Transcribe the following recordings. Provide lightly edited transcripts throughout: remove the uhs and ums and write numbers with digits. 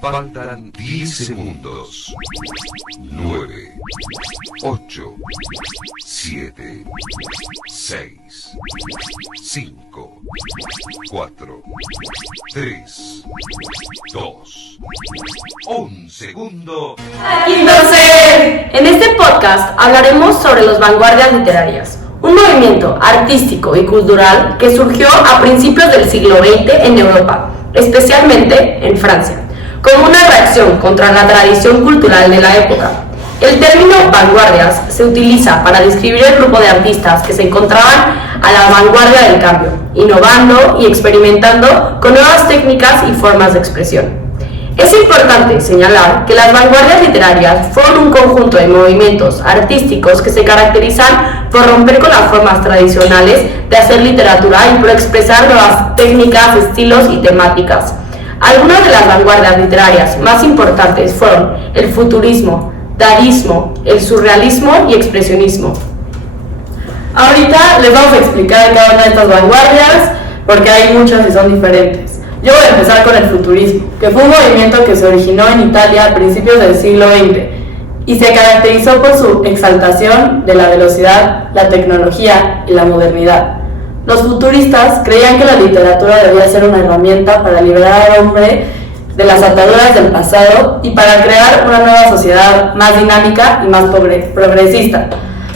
Faltan 10 segundos. 9, 8, 7, 6, 5, 4, 3, 2, 1 segundo. ¡Entonces! En este podcast hablaremos sobre las vanguardias literarias, un movimiento artístico y cultural que surgió a principios del siglo XX en Europa, especialmente en Francia, como una reacción contra la tradición cultural de la época. El término vanguardias se utiliza para describir el grupo de artistas que se encontraban a la vanguardia del cambio, innovando y experimentando con nuevas técnicas y formas de expresión. Es importante señalar que las vanguardias literarias fueron un conjunto de movimientos artísticos que se caracterizan por romper con las formas tradicionales de hacer literatura y por expresar nuevas técnicas, estilos y temáticas. Algunas de las vanguardias literarias más importantes fueron el futurismo, dadaísmo, el surrealismo y expresionismo. Ahorita les vamos a explicar cada una de estas vanguardias porque hay muchas y son diferentes. Yo voy a empezar con el futurismo, que fue un movimiento que se originó en Italia a principios del siglo XX y se caracterizó por su exaltación de la velocidad, la tecnología y la modernidad. Los futuristas creían que la literatura debía ser una herramienta para liberar al hombre de las ataduras del pasado y para crear una nueva sociedad más dinámica y más progresista.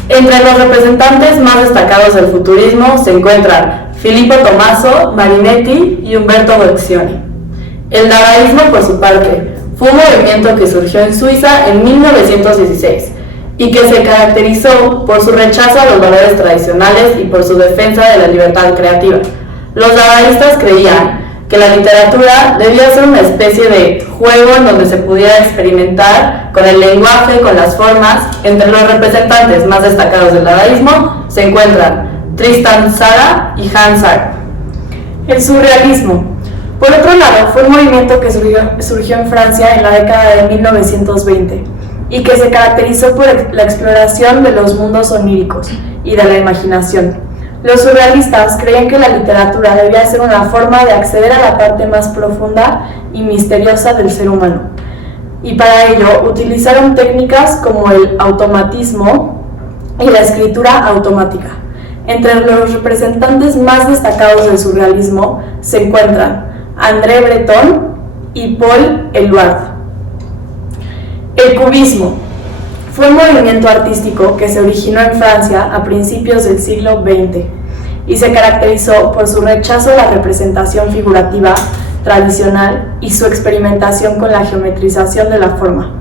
Entre los representantes más destacados del futurismo se encuentran Filippo Tommaso, Marinetti y Umberto Boccioni. El dadaísmo, por su parte, fue un movimiento que surgió en Suiza en 1916 y que se caracterizó por su rechazo a los valores tradicionales y por su defensa de la libertad creativa. Los dadaístas creían que la literatura debía ser una especie de juego en donde se pudiera experimentar con el lenguaje, con las formas. Entre los representantes más destacados del dadaísmo se encuentran Tristan Tzara y Hans Sachs. El surrealismo, por otro lado, fue un movimiento que surgió en Francia en la década de 1920 y que se caracterizó por la exploración de los mundos oníricos y de la imaginación. Los surrealistas creían que la literatura debía ser una forma de acceder a la parte más profunda y misteriosa del ser humano, y para ello utilizaron técnicas como el automatismo y la escritura automática. Entre los representantes más destacados del surrealismo se encuentran André Breton y Paul Éluard. El cubismo fue un movimiento artístico que se originó en Francia a principios del siglo XX y se caracterizó por su rechazo a la representación figurativa tradicional y su experimentación con la geometrización de la forma.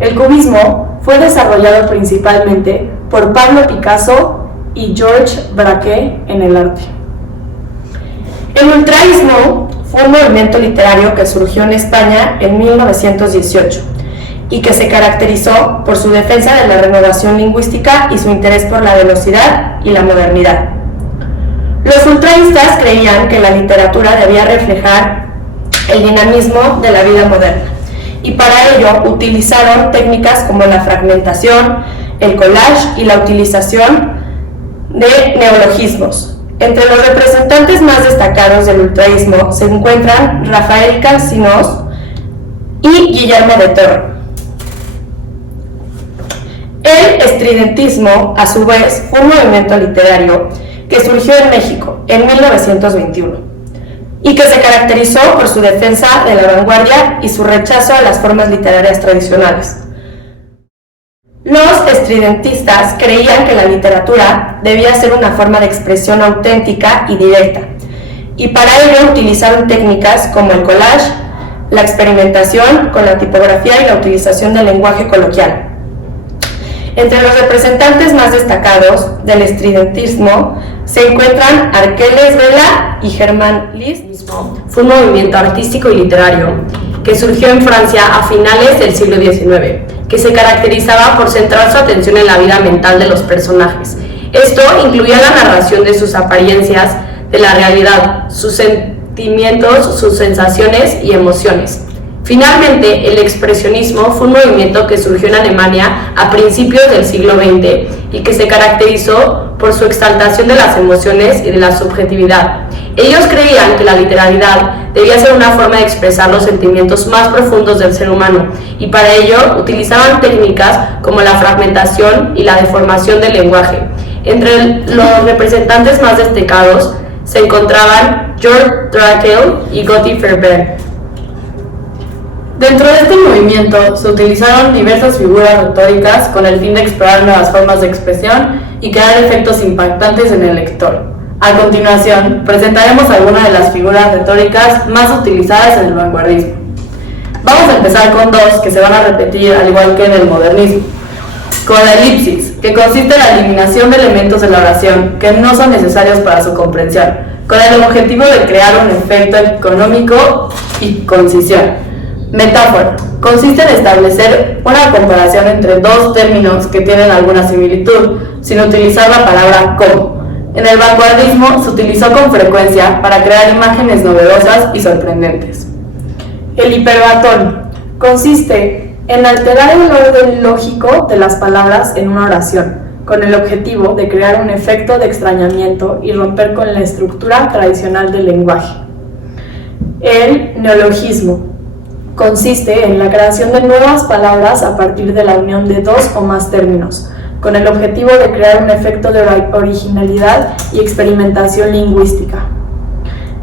El cubismo fue desarrollado principalmente por Pablo Picasso y Georges Braque en el arte. El ultraísmo fue un movimiento literario que surgió en España en 1918 y que se caracterizó por su defensa de la renovación lingüística y su interés por la velocidad y la modernidad. Los ultraístas creían que la literatura debía reflejar el dinamismo de la vida moderna y para ello utilizaron técnicas como la fragmentación, el collage y la utilización de neologismos. Entre los representantes más destacados del ultraísmo se encuentran Rafael Carcinos y Guillermo de Toro. El estridentismo, a su vez, fue un movimiento literario que surgió en México en 1921 y que se caracterizó por su defensa de la vanguardia y su rechazo a las formas literarias tradicionales. Los estridentistas creían que la literatura debía ser una forma de expresión auténtica y directa, y para ello utilizaron técnicas como el collage, la experimentación con la tipografía y la utilización del lenguaje coloquial. Entre los representantes más destacados del estridentismo se encuentran Arqueles Vela y Germán Liszt. Fue un movimiento artístico y literario que surgió en Francia a finales del siglo XIX, que se caracterizaba por centrar su atención en la vida mental de los personajes. Esto incluía la narración de sus apariencias, de la realidad, sus sentimientos, sus sensaciones y emociones. Finalmente, el expresionismo fue un movimiento que surgió en Alemania a principios del siglo XX y que se caracterizó por su exaltación de las emociones y de la subjetividad. Ellos creían que la literalidad debía ser una forma de expresar los sentimientos más profundos del ser humano y para ello utilizaban técnicas como la fragmentación y la deformación del lenguaje. Entre los representantes más destacados se encontraban Georg Trakl y Gottlieb Frege. Dentro de este movimiento se utilizaron diversas figuras retóricas con el fin de explorar nuevas formas de expresión y crear efectos impactantes en el lector. A continuación, presentaremos algunas de las figuras retóricas más utilizadas en el vanguardismo. Vamos a empezar con dos que se van a repetir al igual que en el modernismo. Con la elipsis, que consiste en la eliminación de elementos de la oración que no son necesarios para su comprensión, con el objetivo de crear un efecto económico y concisión. Metáfora. Consiste en establecer una comparación entre dos términos que tienen alguna similitud, sin utilizar la palabra como. En el vanguardismo se utilizó con frecuencia para crear imágenes novedosas y sorprendentes. El hiperbatón. Consiste en alterar el orden lógico de las palabras en una oración, con el objetivo de crear un efecto de extrañamiento y romper con la estructura tradicional del lenguaje. El neologismo. Consiste en la creación de nuevas palabras a partir de la unión de dos o más términos, con el objetivo de crear un efecto de originalidad y experimentación lingüística.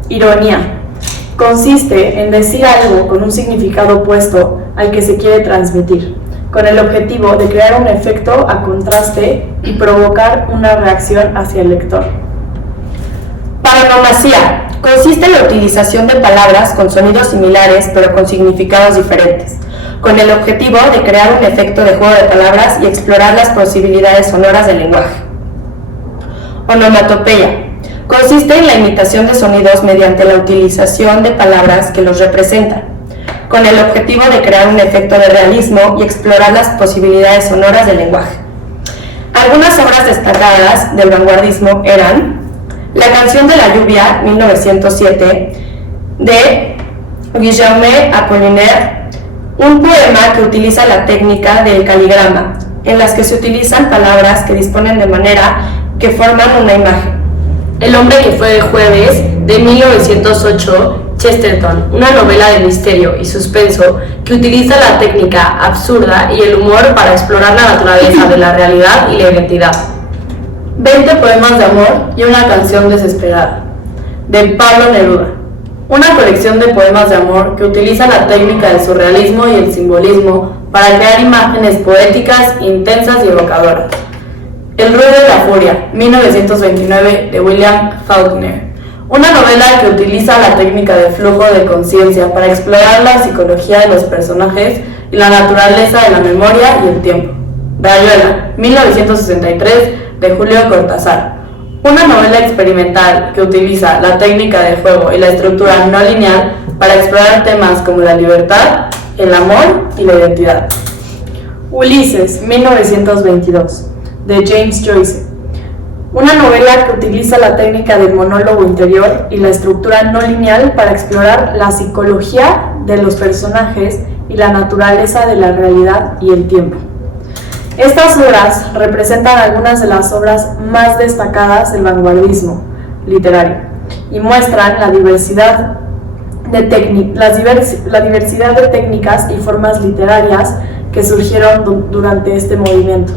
Ironía. Consiste en decir algo con un significado opuesto al que se quiere transmitir, con el objetivo de crear un efecto a contraste y provocar una reacción hacia el lector. Paronomasia. Consiste en la utilización de palabras con sonidos similares pero con significados diferentes, con el objetivo de crear un efecto de juego de palabras y explorar las posibilidades sonoras del lenguaje. Onomatopeya. Consiste en la imitación de sonidos mediante la utilización de palabras que los representan, con el objetivo de crear un efecto de realismo y explorar las posibilidades sonoras del lenguaje. Algunas obras destacadas del vanguardismo eran La canción de la lluvia, 1907, de Guillaume Apollinaire, un poema que utiliza la técnica del caligrama, en las que se utilizan palabras que disponen de manera que forman una imagen. El hombre que fue de jueves, de 1908, Chesterton, una novela de misterio y suspenso que utiliza la técnica absurda y el humor para explorar la naturaleza de la realidad y la identidad. 20 poemas de amor y una canción desesperada, de Pablo Neruda. Una colección de poemas de amor que utiliza la técnica del surrealismo y el simbolismo para crear imágenes poéticas, intensas y evocadoras. El ruido de la furia, 1929, de William Faulkner. Una novela que utiliza la técnica de flujo de conciencia para explorar la psicología de los personajes y la naturaleza de la memoria y el tiempo. Rayuela, 1963, de Julio Cortázar. Una novela experimental que utiliza la técnica de juego y la estructura no lineal para explorar temas como la libertad, el amor y la identidad. Ulises, 1922, de James Joyce. Una novela que utiliza la técnica del monólogo interior y la estructura no lineal para explorar la psicología de los personajes y la naturaleza de la realidad y el tiempo. Estas obras representan algunas de las obras más destacadas del vanguardismo literario y muestran la diversidad de técnicas y formas literarias que surgieron durante este movimiento.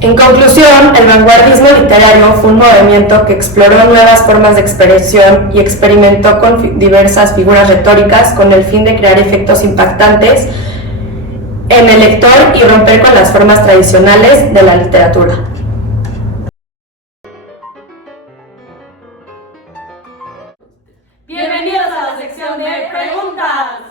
En conclusión, el vanguardismo literario fue un movimiento que exploró nuevas formas de expresión y experimentó con diversas figuras retóricas con el fin de crear efectos impactantes en el lector y romper con las formas tradicionales de la literatura. Bienvenidos a la sección de preguntas.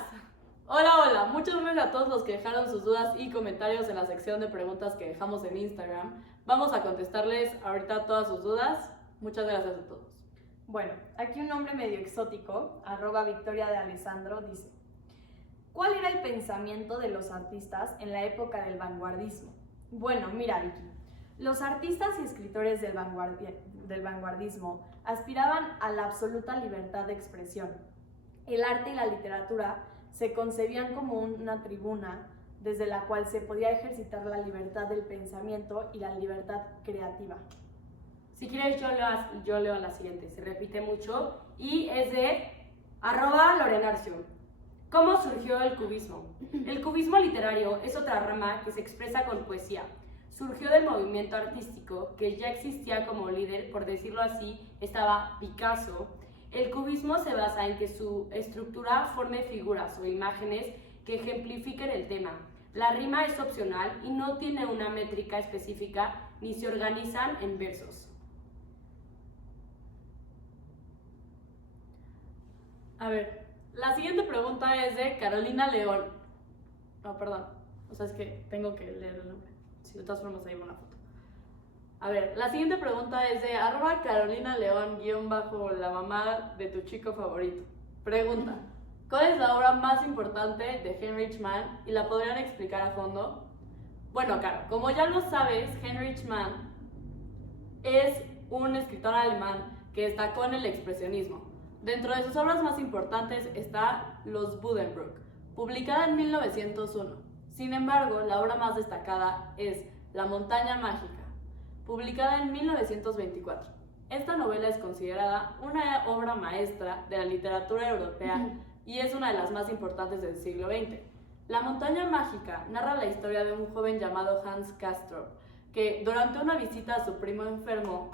Hola, muchas gracias a todos los que dejaron sus dudas y comentarios en la sección de preguntas que dejamos en Instagram. Vamos a contestarles ahorita todas sus dudas. Muchas gracias a todos. Bueno, aquí un nombre medio exótico, @Victoria de Alessandro, dice: ¿cuál era el pensamiento de los artistas en la época del vanguardismo? Bueno, mira, Vicky, los artistas y escritores del vanguardismo aspiraban a la absoluta libertad de expresión. el arte y la literatura se concebían como una tribuna desde la cual se podía ejercitar la libertad del pensamiento y la libertad creativa. Si quieres, yo leo la siguiente, se repite mucho y es de @Lorenarcio. ¿Cómo surgió el cubismo? El cubismo literario es otra rama que se expresa con poesía. Surgió del movimiento artístico que ya existía como líder, por decirlo así, estaba Picasso. El cubismo se basa en que su estructura forme figuras o imágenes que ejemplifiquen el tema. La rima es opcional y no tiene una métrica específica ni se organizan en versos. A ver, la siguiente pregunta es de Carolina León. No, perdón. O sea, es que tengo que leer el nombre. De todas formas, ahí va una foto. A ver, la siguiente pregunta es de @Carolina León _ la mamá de tu chico favorito. Pregunta: ¿cuál es la obra más importante de Heinrich Mann y la podrían explicar a fondo? Bueno, claro, como ya lo sabes, Heinrich Mann es un escritor alemán que destacó en el expresionismo. Dentro de sus obras más importantes está Los Buddenbrook, publicada en 1901. Sin embargo, la obra más destacada es La montaña mágica, publicada en 1924. Esta novela es considerada una obra maestra de la literatura europea y es una de las más importantes del siglo XX. La montaña mágica narra la historia de un joven llamado Hans Castorp, que durante una visita a su primo enfermo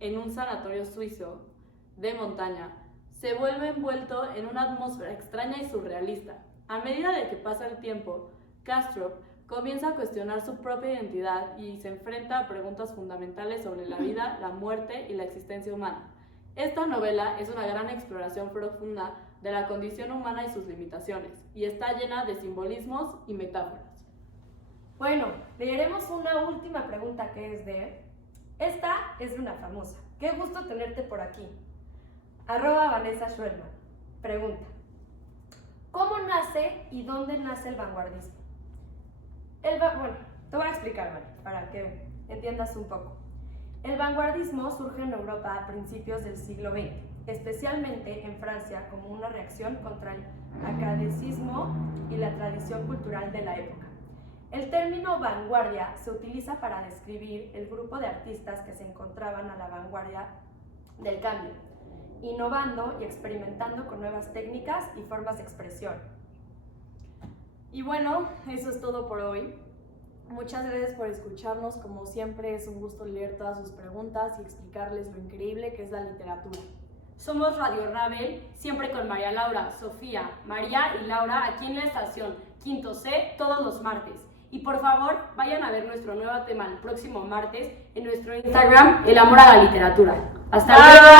en un sanatorio suizo de montaña, se vuelve envuelto en una atmósfera extraña y surrealista. A medida de que pasa el tiempo, Castorp comienza a cuestionar su propia identidad y se enfrenta a preguntas fundamentales sobre la vida, la muerte y la existencia humana. Esta novela es una gran exploración profunda de la condición humana y sus limitaciones, y está llena de simbolismos y metáforas. Bueno, leeremos una última pregunta que es de... Esta es una famosa. Qué gusto tenerte por aquí. @Vanessa Schwellman. Pregunta: ¿cómo nace y dónde nace el vanguardismo? Bueno, te voy a explicar, Vale, para que entiendas un poco. El vanguardismo surge en Europa a principios del siglo XX, especialmente en Francia, como una reacción contra el academicismo y la tradición cultural de la época. El término vanguardia se utiliza para describir el grupo de artistas que se encontraban a la vanguardia del cambio, innovando y experimentando con nuevas técnicas y formas de expresión. Y bueno, eso es todo por hoy. Muchas gracias por escucharnos. Como siempre, es un gusto leer todas sus preguntas y explicarles lo increíble que es la literatura. Somos Radio Rabel, siempre con María Laura, Sofía, María y Laura aquí en la estación Quinto C todos los martes. Y por favor, vayan a ver nuestro nuevo tema el próximo martes en nuestro Instagram, El Amor a la Literatura. ¡Hasta luego!